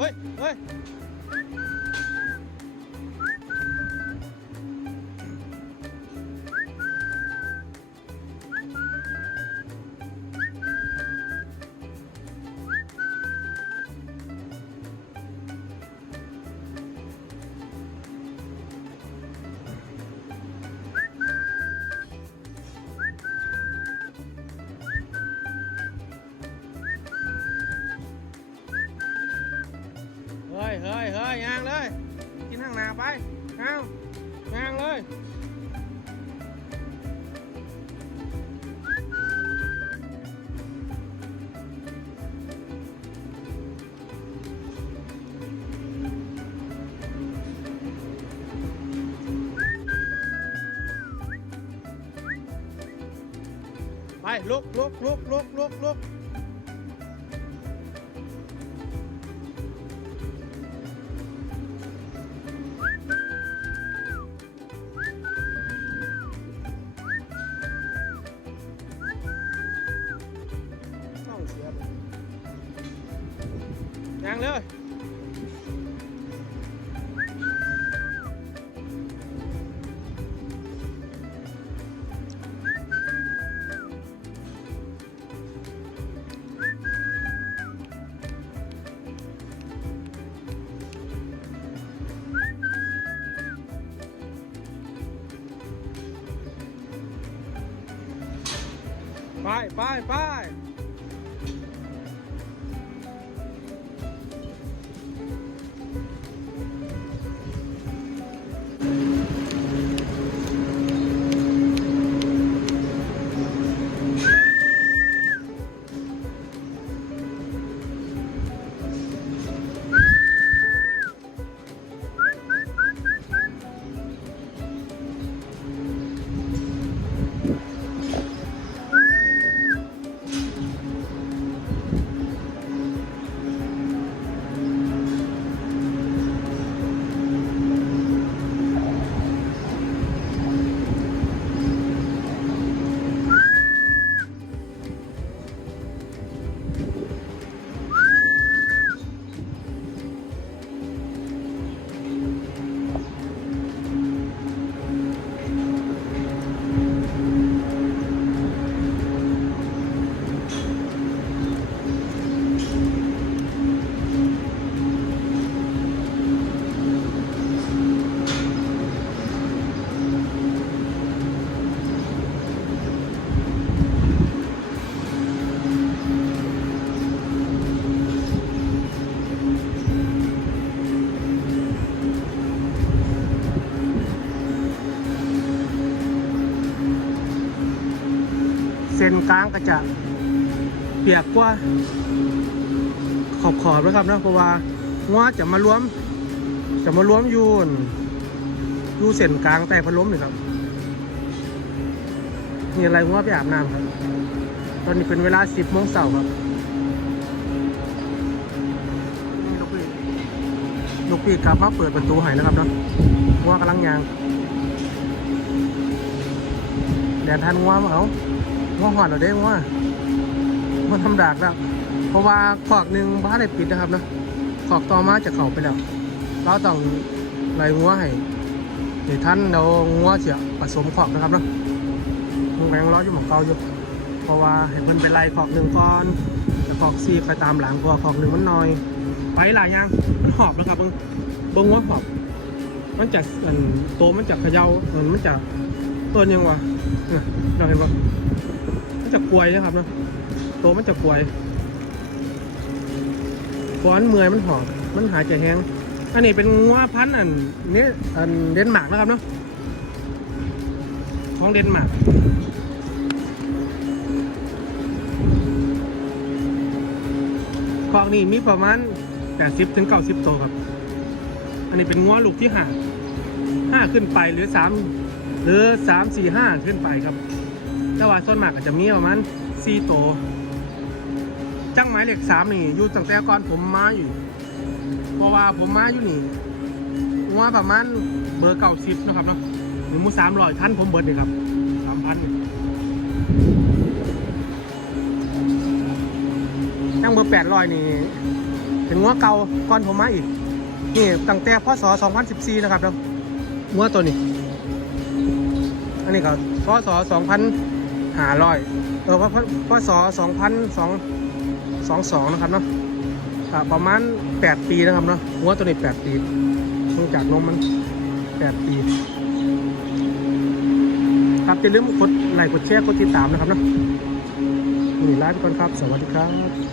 เฮ้ เฮ้ยเฮ้ยเฮ้ยเฮ้ยย่างเลย กินทางหนาไปเอาย่างเลยไปลุกลุกลุกลุกลุกลุก ยังเลย ไปไปไป ส้นกลางก็จะเปียกกว่าขอบขอบนะครับนะเพราะว่าหัวจะมารวม จะมารวมยูนยูเส้นกลางแต่พัดลมนี่ครับมีอะไรหัวไปอาบน้ำครับ ตอนนี้เป็นเวลา10โมงเช้าครับนี่ลูกพี่ลูกพี่กลับมาเปิดประตูให้นะครับเนาะหัวกำลังยางแดดทันหัวมาเอา ว่าหอดเราได้ว่ามันทำดากแล้ว เพราะว่าขอกหนึ่งบ้านได้ปิดนะครับนะขอกต่อมาจะเข้าไปแล้ว เราต้องไล่งัวให้เดี๋ยวท่านเรางัวเสียผสมขอกนะครับเนาะมึงแรงร้ออยู่หมองเก่าอยู่ เพราะว่าให้เพิ่นไปไล่ขอกหนึ่งก่อนแต่ขอกซีไปตามหลังเพราะว่าขอกหนึ่งมันน้อย ไปหลายอย่างมันหอบแล้วครับเบิ่งบงว่าหอบมันจะอันโตมันจะเขย่าอันมันจะต้นยังวะเนี่ยเราเห็นปะ มันจะกวยนะครับเนาะตัวมันจะกวยฟ้อนเมื่อยมันหอบมันหายใจแห้งอันนี้เป็นงัวพันธุ์อันนี้อันเดนมาร์กนะครับเนาะของเดนมาร์กคอกนี้มีประมาณ 80ถึง90 ตัวครับ อันนี้เป็นงัวลูกที่ห้าห้าขึ้นไปหรือสามหรือสามสี่ห้าขึ้นไปครับ แต่ว่าส่วนมากก็จะมีประมาณสี่โตวจังหมายเลขสามนี่อยู่ตั้งแต่ก่อนผมมาอยู่เพราะว่าผมมาอยู่นี่ว่าประมาณเบอร์เก่าสิบนะครับเนาะหนึ่งมูสามร้อยท่านผมเบิร์ดเลยครับสามพันจังเบอร์แปดร้อยนี่เป็นงัวเก่าก่อนผมมาอีก นี่ตั้งแต่พศ2014นสิบซีนะครับแล้วงัวตัวนี้ อันนี้ก็พศาร้อยเออพพศ2022นะครับเนาะประมาณแปดปีนะครับเนาะหัวตัวนี้แปีเพิ่งจากนมมันแปดปีครับอย่าลืมกดไลค์กดแชร์กดติดตามนะครับเนาะนี่ลฟ์ก่อนครับ สวัสดีครับ